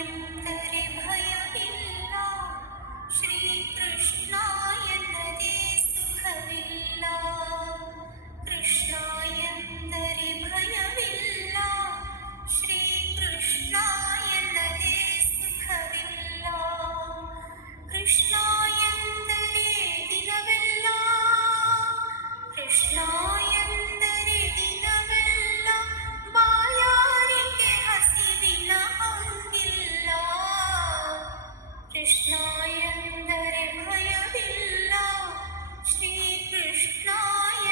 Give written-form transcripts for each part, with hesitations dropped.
ಎಂದರೆ ಭಯವಿಲ್ಲ, ಶ್ರೀಕೃಷ್ಣ ಎನ್ನದೇ ಸುಖವಿಲ್ಲ. ಕೃಷ್ಣ ಎಂದರೆ ಭಯವಿಲ್ಲ, ಶ್ರೀಕೃಷ್ಣ ಎನ್ನದೇ ಸುಖವಿಲ್ಲ. ಕೃಷ್ಣ ಎಂದರೆ ದಿನವೆಲ್ಲ, ಕೃಷ್ಣ ಎಂದರೆ ದಿನವೆಲ್ಲ, ಬಾಯಾರಿಕೆ ಹಸಿವಿನ ಹಂಗಿಲ್ಲ. ಕೃಷ್ಣ ಎಂದರೆ ಭಯವಿಲ್ಲ, ಶ್ರೀಕೃಷ್ಣ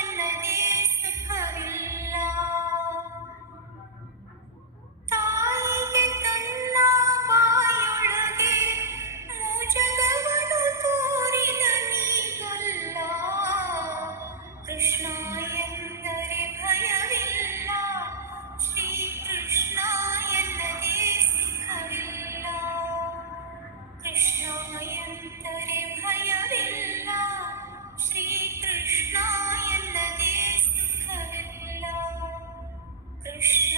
ಎನ್ನದೇ ಸುಖವಿಲ್ಲ. ತಾಯಿಗೆ ತನ್ನ ಬಾಯೊಳಗೆ ಮೂಜಗವನ್ನು ತೋರಿದ ನೀಗಲ್ಲ. ಕೃಷ್ಣ ಎಂದರೆ ಭಯವಿಲ್ಲ, ಶ್ರೀಕೃಷ್ಣ ಎನ್ನದೇ ಸುಖವಿಲ್ಲ. ಕೃಷ್ಣ ಎಂದರೆ ಭಯವಿಲ್ಲ, ಶ್ರೀಕೃಷ್ಣ ಎನ್ನದೇ ಸುಖವಿಲ್ಲ. ಕೃಷ್ಣ